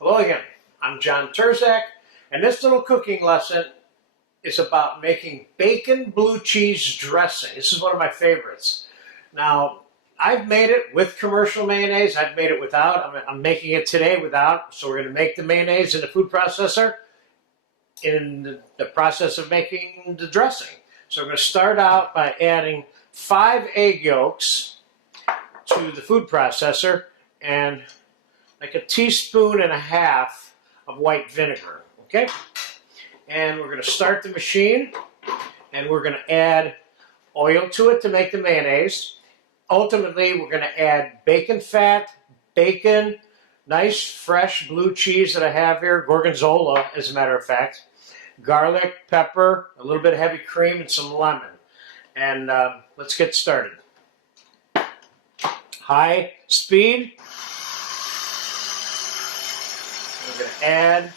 Hello again, I'm John Turzak, and this little cooking lesson is about making bacon blue cheese dressing. This is one of my favorites. Now, I've made it with commercial mayonnaise, I've made it without. I'm making it today without, so we're going to make the mayonnaise in the food processor in the process of making the dressing. So we're going to start out by adding 5 egg yolks to the food processor and like a teaspoon and a half of white vinegar, okay? And we're going to start the machine, and we're going to add oil to it to make the mayonnaise. Ultimately, we're going to add bacon fat, bacon, nice fresh blue cheese that I have here, gorgonzola as a matter of fact, garlic, pepper, a little bit of heavy cream, and some lemon. And let's get started. High speed. We're going to add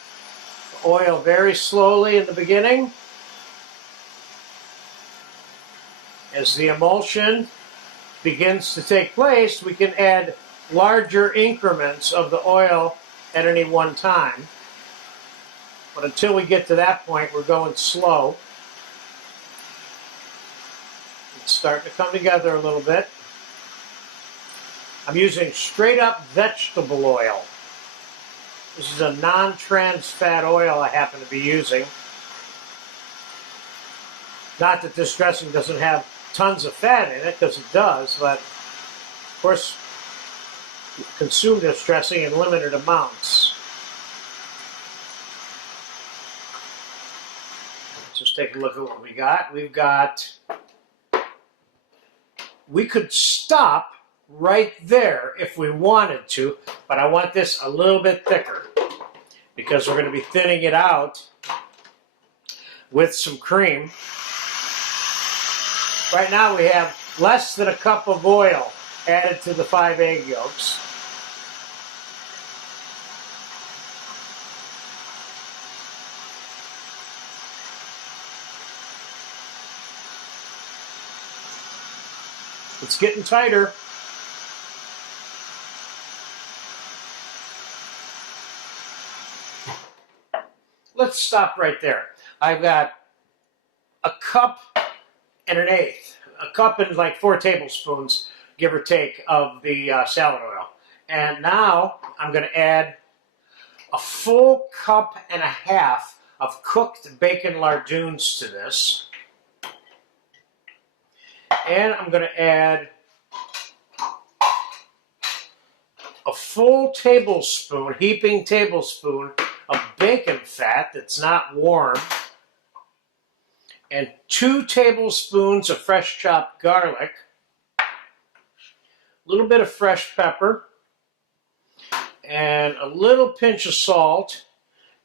the oil very slowly in the beginning. As the emulsion begins to take place, we can add larger increments of the oil at any one time. But until we get to that point, we're going slow. It's starting to come together a little bit. I'm using straight up vegetable oil. This is a non-trans fat oil I happen to be using. Not that this dressing doesn't have tons of fat in it, because it does, but of course, you consume this dressing in limited amounts. Let's just take a look at what we got. We could stop right there if we wanted to, but I want this a little bit thicker because we're going to be thinning it out with some cream. Right now we have less than a cup of oil added to the 5 egg yolks. It's getting tighter. Let's stop right there. I've got a cup and an eighth. A cup and like 4 tablespoons, give or take, of the salad oil. And now I'm going to add a full cup and a half of cooked bacon lardoons to this. And I'm going to add a full tablespoon, heaping tablespoon, of bacon fat that's not warm, and 2 tablespoons of fresh chopped garlic, a little bit of fresh pepper, and a little pinch of salt,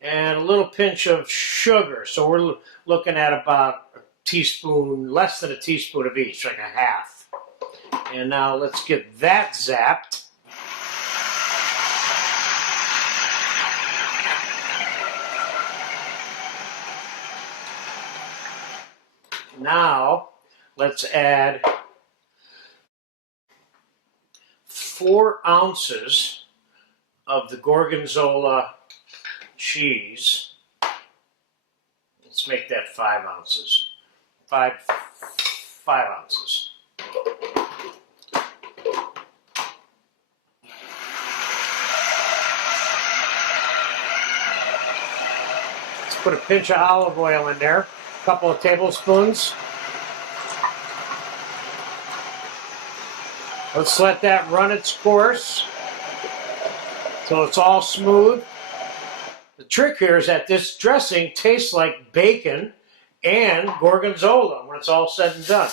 and a little pinch of sugar. So we're looking at about a teaspoon, less than a teaspoon of each, like a half. And now let's get that zapped. Now, let's add 4 ounces of the gorgonzola cheese. Let's make that 5 ounces. 5 ounces. Let's put a pinch of olive oil in there. Couple of tablespoons. Let's let that run its course until it's all smooth. The trick here is that this dressing tastes like bacon and gorgonzola when it's all said and done.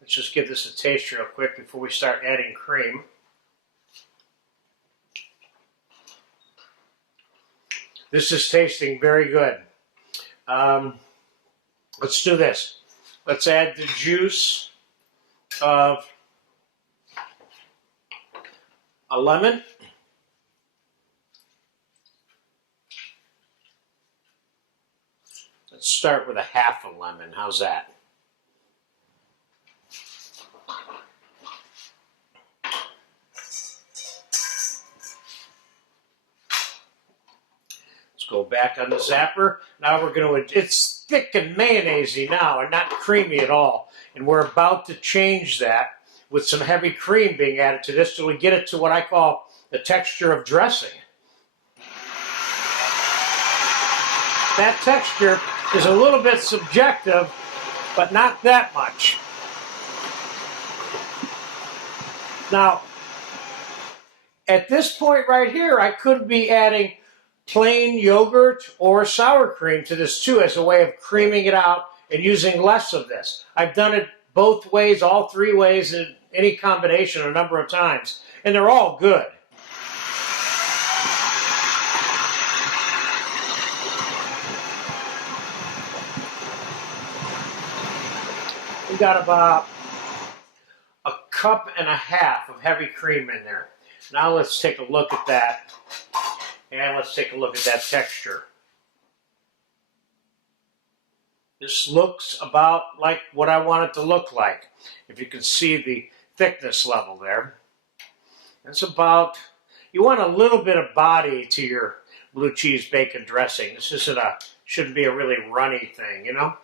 Let's just give this a taste real quick before we start adding cream. This is tasting very good. Let's do this. Let's add the juice of a lemon. Let's start with a half a lemon. How's that? Let's go back on the zapper. Now we're going to, it's thick and mayonnaise-y now and not creamy at all. And we're about to change that with some heavy cream being added to this till we get it to what I call the texture of dressing. That texture is a little bit subjective, but not that much. Now, at this point right here, I could be adding plain yogurt or sour cream to this too as a way of creaming it out and using less of this. I've done it both ways, all three ways, in any combination a number of times, and they're all good. We got about a cup and a half of heavy cream in there. Now let's take a look at that, and let's take a look at that texture. This looks about like what I want it to look like. If you can see the thickness level there. It's about, you want a little bit of body to your blue cheese bacon dressing. This isn't shouldn't be a really runny thing, you know?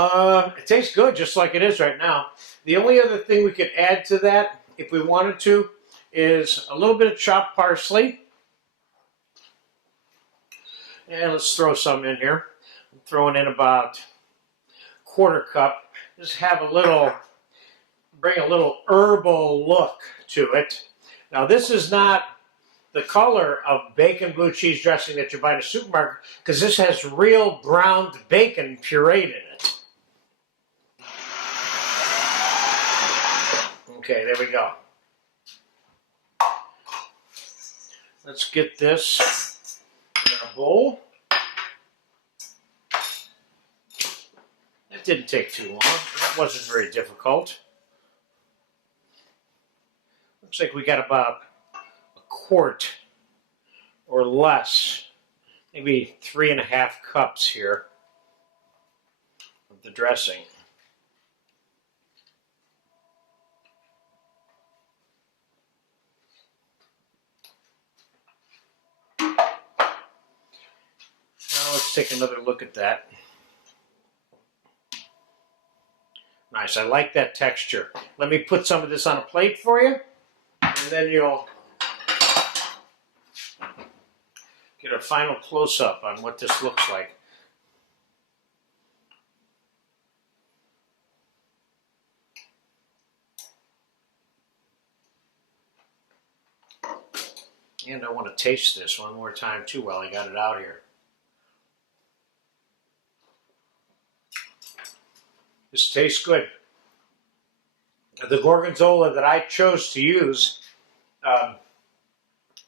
It tastes good just like it is right now. The only other thing we could add to that, if we wanted to, is a little bit of chopped parsley. And let's throw some in here. I'm throwing in about a quarter cup. Just have a little, bring a little herbal look to it. Now this is not the color of bacon blue cheese dressing that you buy in a supermarket, because this has real ground bacon pureed in it. Okay, there we go. Let's get this in a bowl. That didn't take too long. That wasn't very difficult. Looks like we got about a quart or less, maybe 3.5 cups here of the dressing. Now let's take another look at that. Nice, I like that texture. Let me put some of this on a plate for you, and then you'll get a final close-up on what this looks like. And I want to taste this one more time too while I got it out here. This tastes good. The gorgonzola that I chose to use,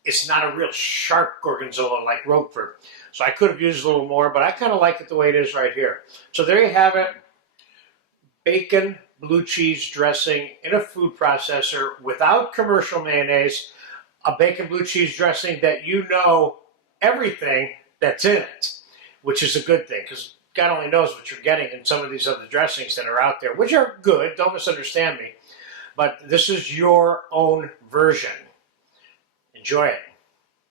it's not a real sharp gorgonzola like Roquefort. So I could have used a little more, but I kind of like it the way it is right here. So there you have it. Bacon blue cheese dressing in a food processor without commercial mayonnaise. A bacon blue cheese dressing that you know everything that's in it, which is a good thing, because God only knows what you're getting in some of these other dressings that are out there, which are good, don't misunderstand me, but this is your own version. Enjoy it.